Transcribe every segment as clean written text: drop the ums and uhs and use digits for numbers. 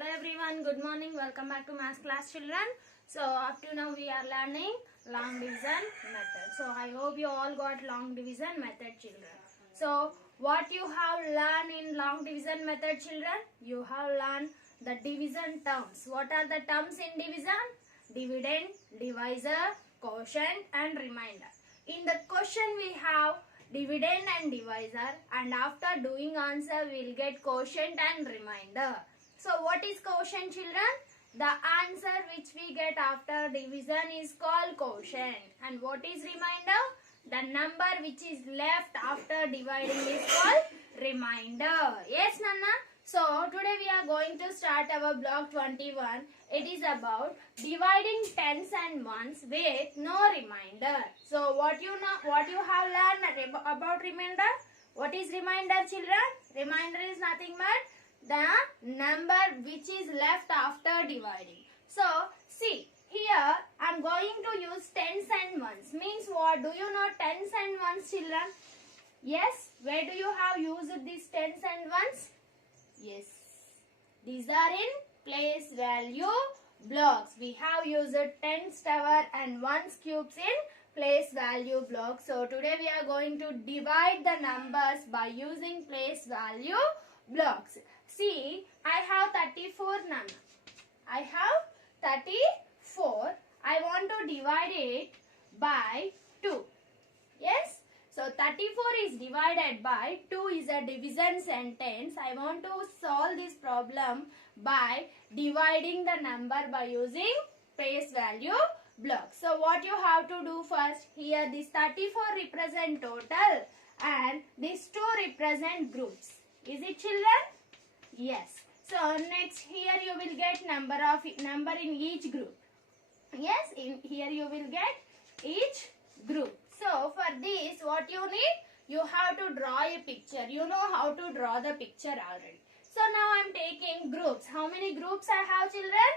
Hello everyone, good morning. Welcome back to Math Class Children. So up to now we are learning long division method. So I hope you all got long division method, children. So what you have learned in long division method, children? You have learned the division terms. What are the terms in division? Dividend, divisor, quotient and remainder. In the question we have dividend and divisor, and after doing answer we will get quotient and remainder. So what is quotient, children? The answer which we get after division is called quotient. And what is remainder? The number which is left after dividing is called remainder. Yes, Nana? So today we are going to start our block 21. It is about dividing tens and ones with no remainder. So what you have learned about remainder? What is remainder, children? Remainder is nothing but the number which is left after dividing. So see, here I am going to use tens and ones. Means what? Do you know tens and ones, children? Yes. Where do you have used these tens and ones? Yes. These are in place value blocks. We have used tens tower and ones cubes in place value blocks. So today we are going to divide the numbers by using place value blocks. See, I have 34 number. I have 34. I want to divide it by 2. Yes? So 34 is divided by 2 is a division sentence. I want to solve this problem by dividing the number by using place value blocks. So what you have to do first, here this 34 represent total and these 2 represent groups. Is it, children? Yes. So next here you will get number in each group. Yes, in here you will get each group. So for this what you need? You have to draw a picture. You know how to draw the picture already. So now I am taking groups. How many groups I have, children?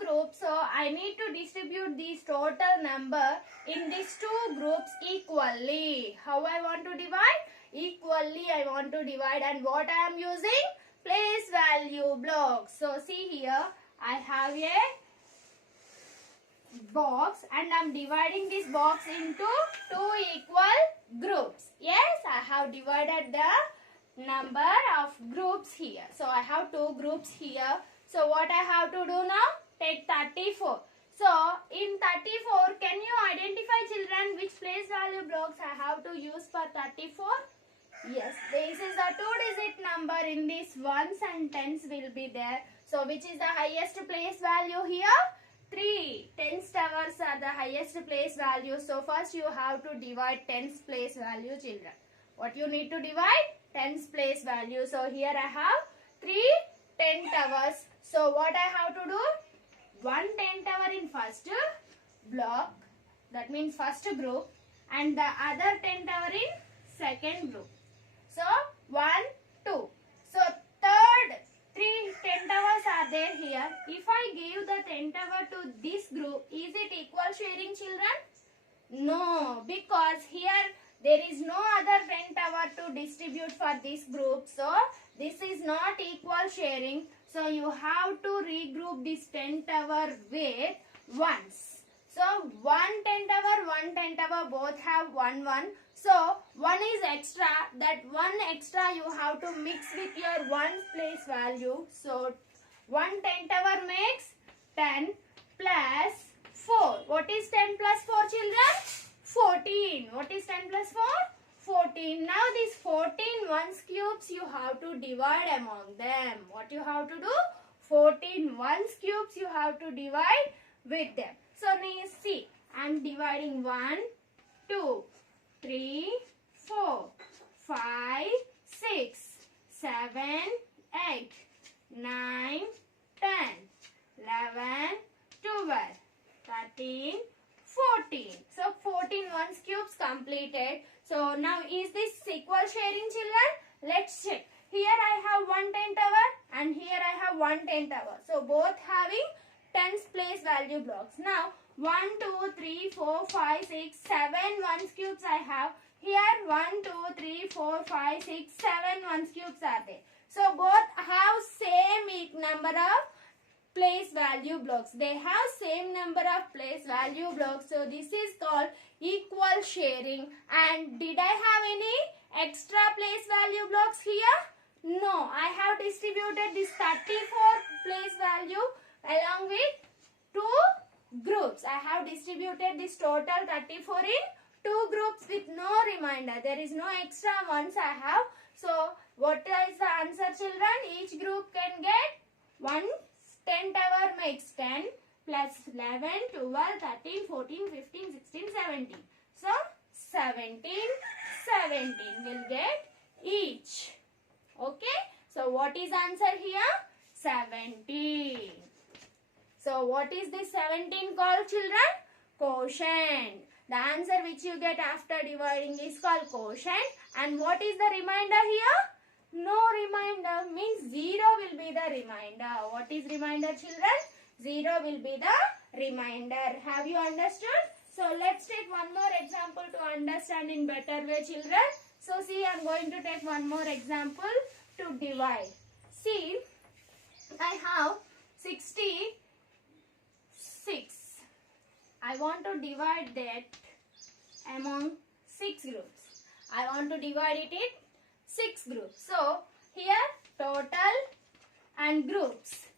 2 groups. So I need to distribute this total number in these 2 groups equally. How I want to divide? Equally I want to divide, and what I am using? Place value blocks. So see here, I have a box and I am dividing this box into 2 equal groups. Yes, I have divided the number of groups here. So I have 2 groups here. So what I have to do now? Take 34. So in 34, can you identify, children, which place value blocks I have to use for 34? Yes, this is a 2-digit number. In this ones and tens will be there. So which is the highest place value here? 3. Tens towers are the highest place value. So first you have to divide tens place value, children. What you need to divide? Tens place value. So here I have 3 10 towers. So what I have to do? 1 10 tower in first block. That means first group. And the other 10 tower in second group. So 1, 2. So third 3 10 towers are there here. If I give the 10 tower to this group, is it equal sharing, children? No, because here there is no other 10 tower to distribute for this group. So this is not equal sharing. So you have to regroup this 10 tower with ones. So 1 10 tower, 1 10 tower both have 1 1. So 1 is extra. That 1 extra you have to mix with your 1's place value. So 1 10 tower makes 10 plus 4. What is 10 plus 4, children? 14. What is 10 plus 4? 14. Now these 14 ones cubes you have to divide among them. What you have to do? 14 ones cubes you have to divide with them. So now see, I am dividing 1, 2, 3, 4, 5, 6, 7, 8, 9, 10, 11, 12, 13, 14. So 14 ones cubes completed. So now is this equal sharing, children? Let's check. Here I have 1 10 tower and here I have 1 10 tower. So both having tens place value blocks. Now 1, 2, 3, 4, 5, 6, 7 ones cubes I have. Here 1, 2, 3, 4, 5, 6, 7 ones cubes are there. So both have same number number of place value blocks. They have same number of place value blocks. So this is called equal sharing. And did I have any extra place value blocks here? No, I have distributed this 34 place value along with two groups. I have distributed this total 34 in two groups with no remainder. There is no extra ones I have. So what is the answer, children? Each group can get 1 10 tower makes 10 plus 11, 12, 13, 14, 15, 16, 17. So 17 will get each. Okay. So what is answer here? 17. So what is this 17 called, children? Quotient. The answer which you get after dividing is called quotient. And what is the remainder here? No remainder, means 0 will be the remainder. What is remainder, children? 0 will be the remainder. Have you understood? So let's take one more example to understand in better way, children. So see, I am going to take one more example to divide. See, I have 66. I want to divide that among 6 groups. I want to divide it in 6 groups. So here total and groups.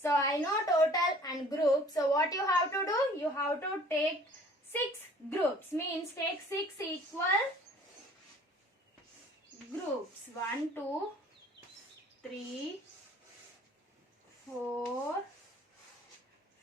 So I know total and groups. So what you have to do? You have to take 6 groups. Means take 6 equal groups. 1, 2, 3, 4,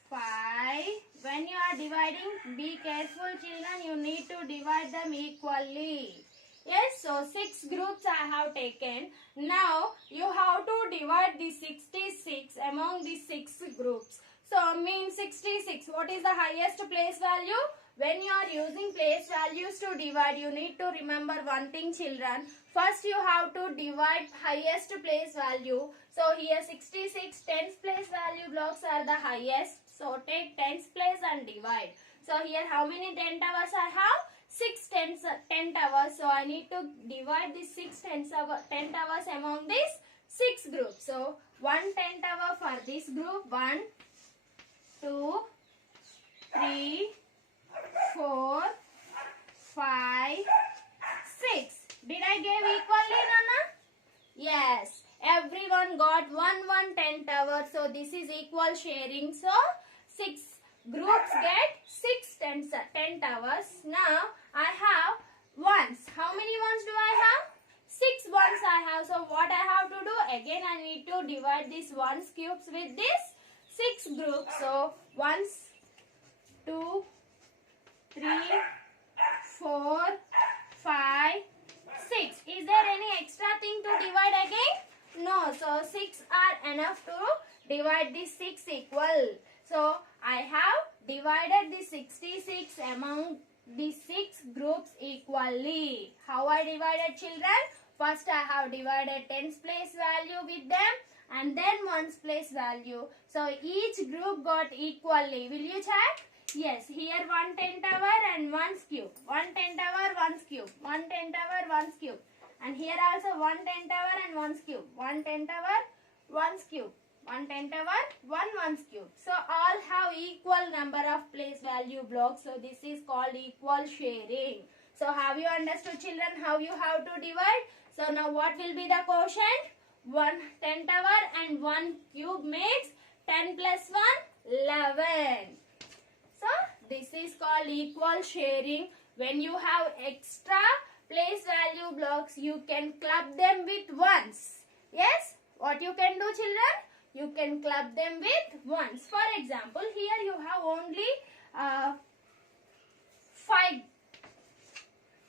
5. When you are dividing, be careful, children. You need to divide them equally. Yes, so 6 groups I have taken. Now you have to divide the 66 among the 6 groups. So means 66. What is the highest place value? When you are using place values to divide, you need to remember one thing, children. First you have to divide highest place value. So here 66 tens place value blocks are the highest. So take tens place and divide. So here how many 10 towers I have? 6 10 towers. So I need to divide these 6 10 towers among these 6 groups. So 1 10 tower for this group. 1, 2, 3, 4, 5, 6. Did I give equally, Nana? Yes. Everyone got 1 10 tower. So this is equal sharing. So 6 groups get 6 10 towers. Now I have ones. How many ones do I have? 6 ones I have. So what I have to do? Again I need to divide these ones cubes with this 6 groups. So 1, 2, 3, 4, 5, 6. Is there any extra thing to divide again? No. So 6 are enough to divide these 6 equal. So I have divided the 66 among the 6 groups equally. How I divided, children? First I have divided tens place value with them and then ones place value. So each group got equally. Will you check? Yes, here 1 10 tower and 1 cube. 1 10 tower, 1 cube. 1 10 tower, 1 cube. And here also 1 10 tower and 1 cube. 1 10 tower, 1 cube. 1 10 tower, 1 cube. So all have equal number of place value blocks. So this is called equal sharing. So have you understood, children, how you have to divide? So now what will be the quotient? 1 10 tower and 1 cube makes 10 plus 1, 11. So this is called equal sharing. When you have extra place value blocks, you can club them with ones. Yes? What you can do, children? You can club them with ones. For example, here you have only 5.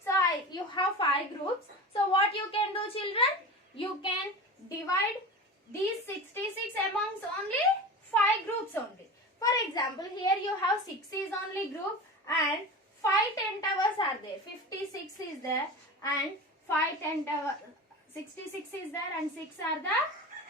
So you have 5 groups. So what you can do, children? You can divide these 66 amongst only 5 groups only. For example, here you have 6 is only group and 5 10 towers are there. 56 is there and 5 10 towers. 66 is there and 6 are the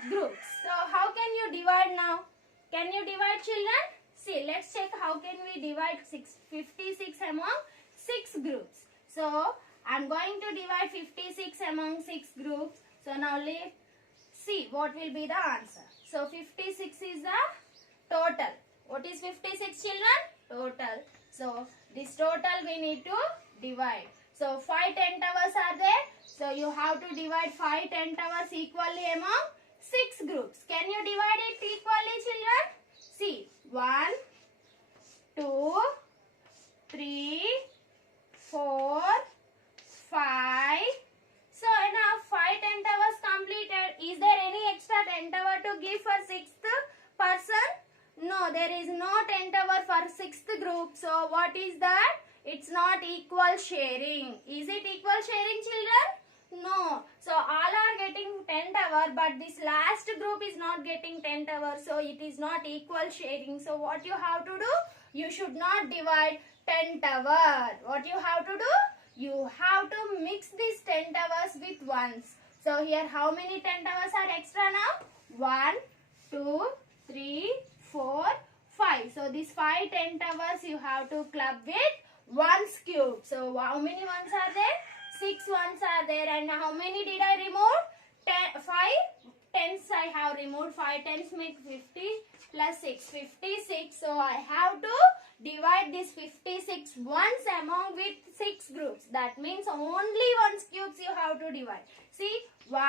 groups. So how can you divide now? Can you divide, children? See, let's check how can we divide 56 among 6 groups. So I'm going to divide 56 among 6 groups. So now leave see what will be the answer. So 56 is the total. What is 56 children? Total. So this total we need to divide. So 5 10 towers are there. So you have to divide 5 10 towers equally among 6 groups. Can you divide it equally children? See 1, 2, 3, 4, 5. So now 5 10 towers completed. Is there any extra 10 tower to give for 6th person? No, there is no 10 tower for 6th group. So what is that? It's not equal sharing. Is it equal sharing children? No. So all are getting 10 tower, but this last group is not getting 10 tower. So it is not equal sharing. So what you have to do? You should not divide 10 tower. What you have to do? You have to mix these 10 towers with ones. So here how many 10 towers are extra now? 1, 2, 3, 4, 5. So these 5 10 towers you have to club with ones cube. So how many ones are there? 6 ones are there. And how many did I remove? 5 tens I have removed. 5 tens make 50 plus 6. 56. So I have to divide this 56 ones among with 6 groups. That means only ones cubes you have to divide. See 1,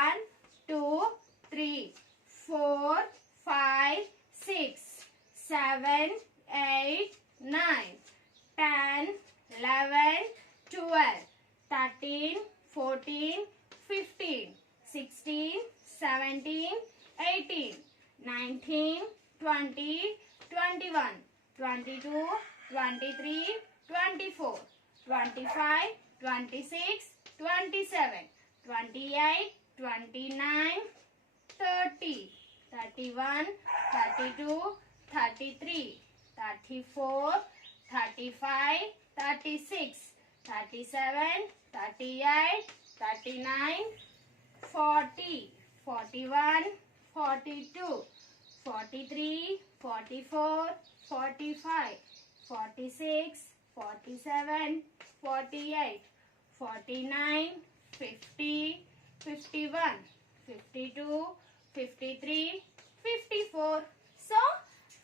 2, 3, 4, 5, 6, 7, 8, 9, 10, 11, 12, 13, 14, 15, 16, 17, 18, 19, 20, 21, 22, 23, 24, 25, 26, 27, 28, 29, 30, 31, 32, 33, 34, 35, 36, 37, 38, 39, 40, 41, 42, 43, 44, 45, 46, 47, 48, 49, 50, 51, 52, 53, 54. So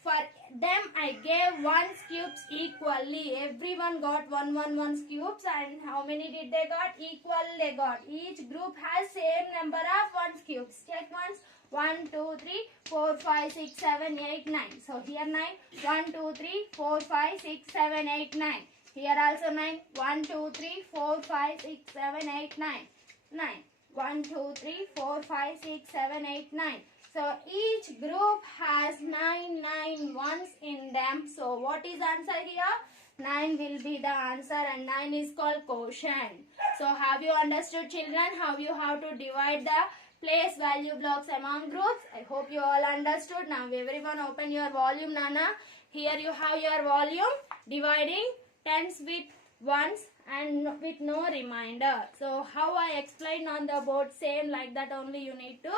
for them I gave ones cubes equally. Everyone got 1 cubes, and how many did they got? Equal they got. Each group has same number of ones cubes. Check ones. 1, 2, 3, 4, 5, 6, 7, 8, 9. So here 9. 1, 2, 3, 4, 5, 6, 7, 8, 9. Here also 9. 1, 2, 3, 4, 5, 6, 7, 8, 9. 9. 1, 2, 3, 4, 5, 6, 7, 8, 9. So each group has 9 ones in them. So what is answer here? 9 will be the answer, and 9 is called quotient. So have you understood children how you have to divide the place value blocks among groups? I hope you all understood. Now everyone open your volume, Nana. Here you have your volume dividing tens with ones and with no reminder. So how I explained on the board, same like that only you need to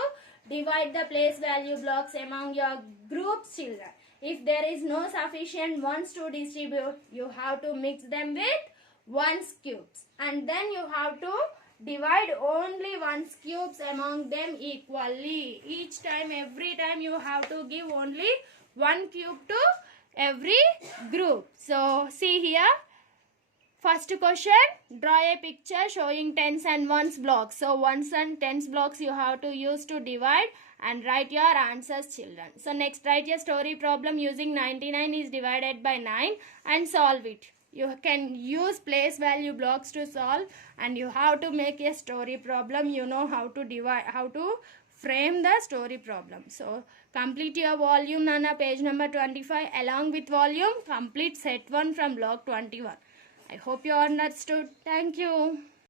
divide the place value blocks among your groups children. If there is no sufficient ones to distribute, you have to mix them with ones cubes, and then you have to divide only ones cubes among them equally. Each time, every time you have to give only 1 cube to every group. So see here. First question, draw a picture showing tens and ones blocks. So ones and tens blocks you have to use to divide, and write your answers children. So next, write a story problem using 99 is divided by 9 and solve it. You can use place value blocks to solve, and you have to make a story problem. You know how to divide, how to frame the story problem. So complete your volume, Nana, page number 25. Along with volume, complete set 1 from block 21. I hope you understood. Thank you.